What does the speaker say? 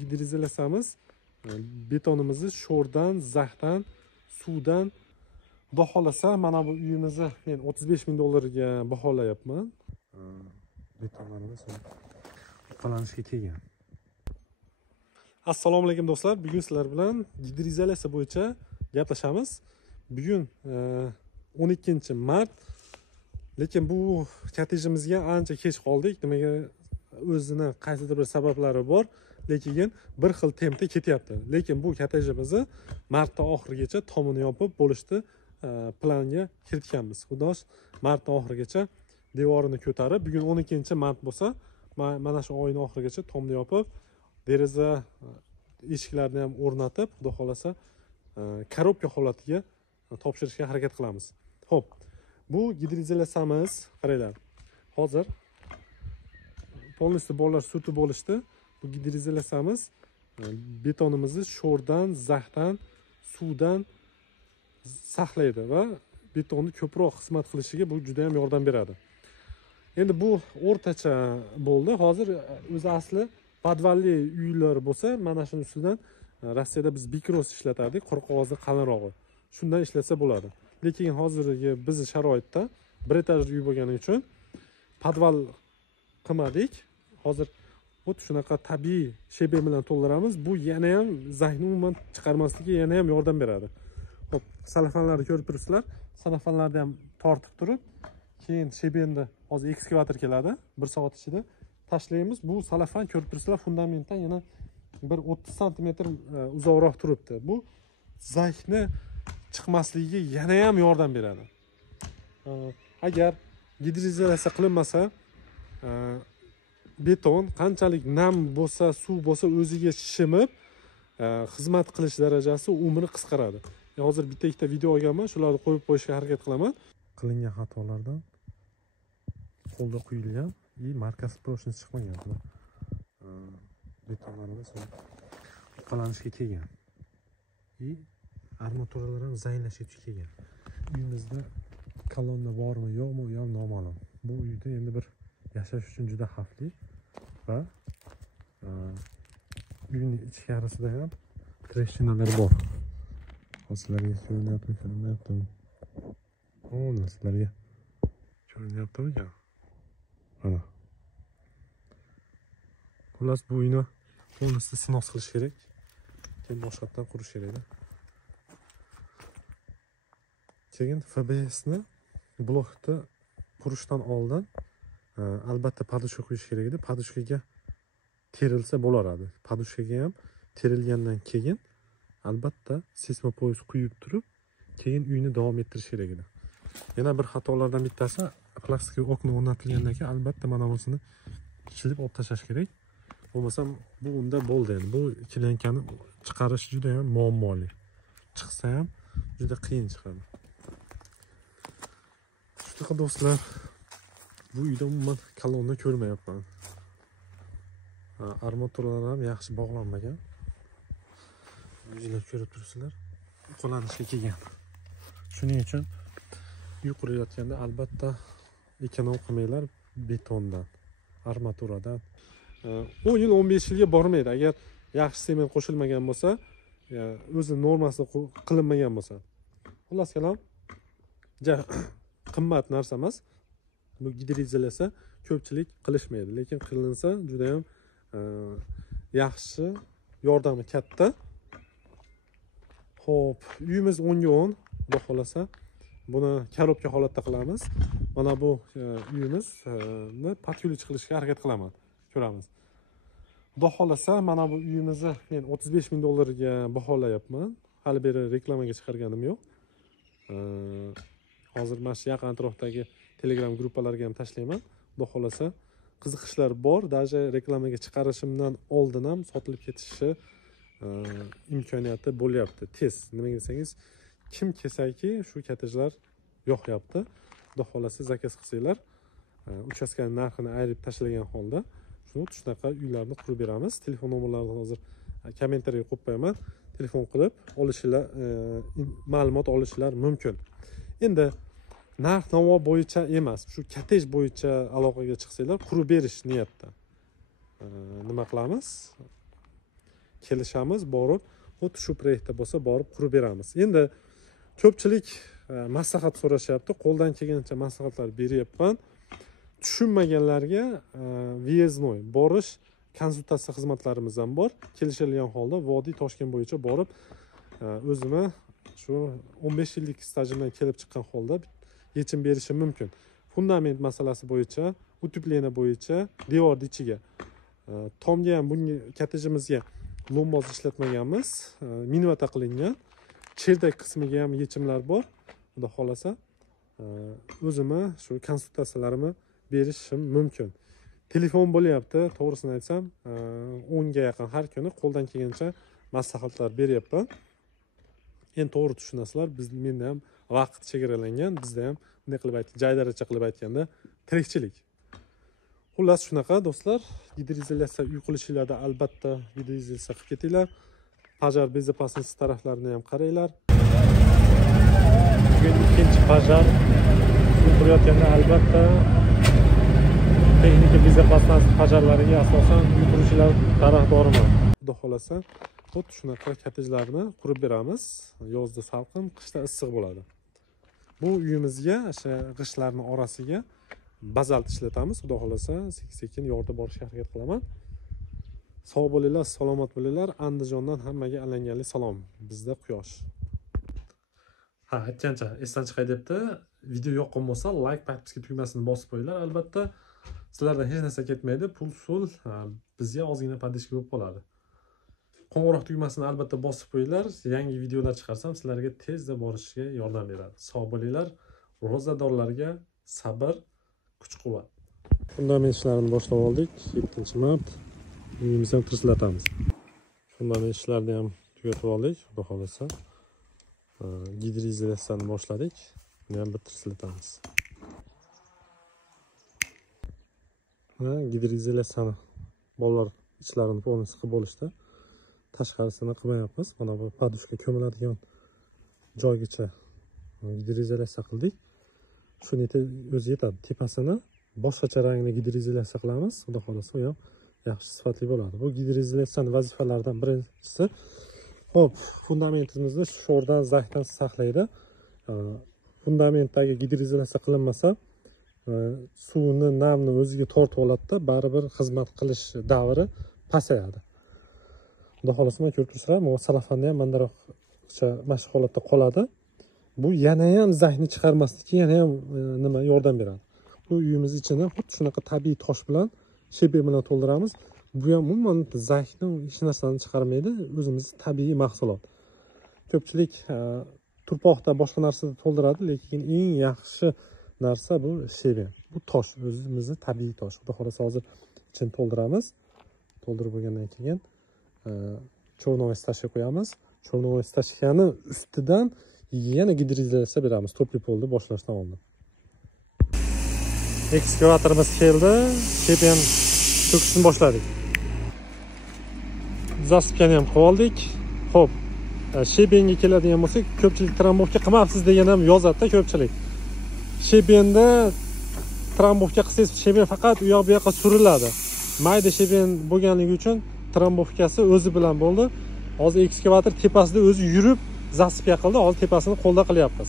Gidrizlasamiz betonimizni sho'rdan, zaxdan, suvdan baholasa, mana bu uyimizni men 35 ming dollarga baholayapman. Betonlarimiz to'lanishga kelgan. Assalomu alaykum do'stlar. Bugun sizlar bilan gidrizalasiya bo'yicha gaplashamiz. Bugun 12-mart. Lekin bu kottejimizga ancha kech qoldik. Nimaga o'zini qaysidir bir sabablari bor. Lekin bir xil tempda ketyapti. Lekin bu kottejimizni martda oxirigacha tomini yopib bo'lishni planga kiritganmiz. Xudosh martda oxirigacha devorini ko'tarib, bugun 12-mart bo'lsa, mana shu oyning oxirigacha tomni yopib, deraza eshiklarni ham o'rnatib, xudo xolasa korobka holatiga topshirishga harakat qilamiz. Xo'p, bu gidrizalasamiz, qaranglar. Hozir polностью bolalar surtib bo'lishdi. Bu gidrizalasamiz betonimizni sho'rdan, zaxdan, suvdan saqlaydi va betonni ko'proq xizmat qilishiga bu juda ham yordam beradi. Endi bu o'rtacha bo'ldi. Hozir o'zi asli podvalli uylar bo'lsa, mana shuning ustidan Rossiyada biz bikros ishlatardik, quruq qog'ozni qalinrog'i. Shundan ishlatsa bo'ladi. Lekin hozirgi bizning sharoitda bir etajli uy bo'lgani uchun podval qilmadik. Hozir xuddi shunaqa tabiiy sheben bilan to'ldiramiz. Bu yana ham zaxni umuman chiqarmaslikka yana ham yordam beradi. Xo'p, salafanlarni ko'rib turibsizlar. Salafanlarni ham tortib turib, keyin shebenni hozir ekskavator keladi. 1 soat ichida tashlaymiz. Bu salafan ko'rib turibsizlar, fundamentdan yana bir 30 sm uzoqroq turibdi. Bu zaxni chiqmasligiga yana ham yordam beradi. Agar gidrizalasiya qilinmasa, beton qanchalik nam bo'lsa, suv bo'lsa o'ziga shishimib, xizmat qilish darajasi umri qisqaradi. Hozir bitta video olganman, shularni qo'yib qo'yishga harakat qilaman. Qilingan xatolardan qo'lda quyilgan, markasi proshniy chiqmagan. Betonlarimiz qo'lanishga kelgan. Armaturalar ham zaynlashga kelgan. Uyimizda kolonna bormi, yo'qmi, u ham noma'lum. Bu uyda endi bir yashash uchun juda xavfli va uyning ichkarisida ham treshinalar bor. Hozirlarga ko'rinyaptimi? Sizlarga ko'rinyaptimi? Mana. Xullas, bu uyni polностью sinov qilish kerak. Keyin boshqatdan qurish kerak. Keyin FBSni blokni qurishdan oldin albatta podushka qo'yish kerak edi. Podushkaga terilsa bo'laradi. Podushkaga ham terilgandan keyin albatta seysmopoyez quyib turib, keyin uyni davom ettirish kerak edi. Yana bir xatolardan bittasi, plastik okna o'rnatilgandan keyin albatta mana bunisini chilib olib tashlash kerak. Bo'lmasam bu unda bo'ldi endi. Bu kilinkani chiqarish juda ham muammoli. Chiqsa ham juda qiyin chiqadi. Shunaqa do'stlar, bu uyda umuman kolonna ko'rmayapman. Armaturalar ham yaxshi bog'lanmagan. O'zingizlar ko'rib turibsizlar. Qo'lanishga kelgan. Shuning uchun uy qurayotganda albatta ekonom qilmanglar betondan, armaturadan. 10 yil, 15 yilga bormaydi. Agar yaxshi sement qo'shilmagan bo'lsa, o'zi normasida qilinmagan bo'lsa. Xullas kalom, qimmat narsa emas. Bu gidrizalasiya ko'pchilik qilishmaydi, lekin qilinsa juda ham yaxshi, yordami katta. Xo'p, uyimiz 10 ga 10, xudo xolasa buni korobka holatda qilamiz. Mana bu uyimizni patyulich qilishga harakat qilaman. Ko'ramiz. Xudo xolasa mana bu uyimizni men 35 ming dollarga baholayapman. Hali beri reklamaga chiqarganim yo'q. Hozir mana shu yaqin atrofdagi Telegram gruppalarga ham tashlayman. Xudo xolasa qiziqishlar bor. Даже reklamaga chiqarishimdan oldin ham sotilib ketishi imkoniyati bo'lyapti. Tez. Nimaga desangiz, kim kelsaki shu kottejlar yo'qyapti. Xudo xolasa zakaz qilsanglar, uchastkaning narxini ayirib tashlagan holda shunaqa uylarni qurib beramiz. Telefon nomerlarini hozir kommentariyaga qo'yib qo'yaman. Telefon qilib olishinglar, ma'lumot olishingiz mumkin. Endi narx-navo bo'yicha emas, shu kottej bo'yicha aloqaga chiqsanglar, qurib berish niyatda. Nima qilamiz? kelishamiz, borib xuddi shu proyektda bo'lsa borib qurib beramiz. Endi ko'pchilik maslahat so'rashyapti, qo'ldan kelgancha maslahatlar beryapman. Tushunmaganlarga vyeznoy borish konsultatsiya xizmatlarimiz ham bor. Kelishilgan holda Vodiy Toshkent bo'yicha borib o'zimni shu 15 yillik stajimdan kelib chiqqan holda yechim berishim mumkin. Fundament masalasi bo'yicha, utupleniya bo'yicha devorning ichiga tomga ham bunga kottejimizga lomboz ishlatmaganmiz, minvata qilingan. Cherdak qismiga ham yechimlar bor. Xudo xolasa o'zimni shu konsultatsiyalarimni berishim mumkin. Telefon bo'lyapti, to'g'risini aytsam 10 ga yaqin har kuni qo'ldan kelgancha maslahatlar beryapman. Endi to'g'ri tushunasizlar, menda ham vaqt chegaralangan, bizda ham bunday qilib jaydaracha qilib aytganda tirikchilik. Xullas shunaqa do'stlar, gidroizolyatsiya uy qurishinglarda albatta gidroizolyatsiya qilib ketinglar. Pajar bezopasnosti taraflarini ham qaranglar. Bugun ikkinchi pajar qurayotganda albatta texnika bezopasnosti pajarlariga asosan uy qurishlar tarafdoriman. Xudo xolasa xuddi shunaqa kottejlarni qurib beramiz. Yozda salqin, qishda issiq bo'ladi. Bu uyimizga o'sha g'ishtlarning orasiga bazalt ishlatamiz. Xudo xolasa sekin-sekin yorda borishga harakat qilaman. Sog' bo'linglar, salomat bo'linglar. Andijondan hammaga alanganlik salom. Bizda quyosh. Aytgancha esdan chiqay debdi. Video yoqqan bo'lsa, like, podpiska tugmasini bosib qo'yinglar. Albatta, sizlardan hech narsa ketmaydi. Pul bizga ozgina podishka bo'lib qoladi. Qo'ng'iroq tugmasini albatta bosib qo'yinglar. Yangi videolar chiqarsam sizlarga tezda borishga yordam beradi. Sog' bo'linglar. Ro'zadorlarga sabr, kuch-quvvat. Fundament ishlarini boshlab oldik. 7-mart. Uyimizni ham tirslatamiz. Fundament ishlarini ham tugatib oldik. Xudo xolasa. Gidroizolyatsiyani boshladik. Buni ham bir tirslatamiz. Gidroizolyatsiyani bolalar ichlarini polniy qilib olishdi. Tashqarisini qilmayapmiz. Mana bu podushka ko'miladigan joygacha gidroizolyatsiya qildik. Shuni o'zi yetadi. Tepasini boshqacha rangli gidroizolyatsiya qilamiz. Xudo xolasa u ham yaxshi sifatli bo'ladi. Bu gidroizolyatsiyaning vazifalaridan birinchisi, xo'p, fundamentimizni sho'rdan, zaxdan saqlaydi. Fundamentdagi gidroizolyatsiya qilinmasa, suvni, namni o'ziga tortib oladi-da, baribir xizmat qilish davri pasayadi. Xudo xolasa men ko'rib turibsizlar, bu salafanda ham mandaroqcha mashq holatda qoladi. Bu yana ham zaxni chiqarmaslikka yana ham nima yordam beradi. Bu uyimiz ichini xuddi shunaqa tabiiy tosh bilan, shebek bilan to'ldiramiz. Bu ham umuman zaxni hech narsani chiqarmaydi, o'zimiz tabiiy mahsulot. Ko'pchilik turpoqda boshqa narsada to'ldiradi, lekin eng yaxshi narsa bu shebek. Bu tosh, o'zimizning tabiiy tosh. Xudo xolasa hozir ichini to'ldiramiz. To'ldirib bo'lgandan keyin cho'rnoy stashga qo'yamiz. Cho'rnoy stashkani ustidan yana gidroizolyatsiya beramiz to'pli-polni boshlashdan oldin. Ekskavatorimiz keldi. Shebek to'kishni boshladik. Zasipkani ham qilib oldik. Xo'p, shebekga keladigan bo'lsak, ko'pchilik trambovka qilmabsiz degan ham yozadi-da ko'pchilik. Shebekda trambovka qilsangiz, shebek faqat u yoq bu yoqqa suriladi. Mayda shebek bo'lganligi uchun trambovkasi o'zi bilan bo'ldi. Hozir ekskavator tepasida o'zi yurib zasipka qildi. Hozir tepasini qo'lda qilyapmiz.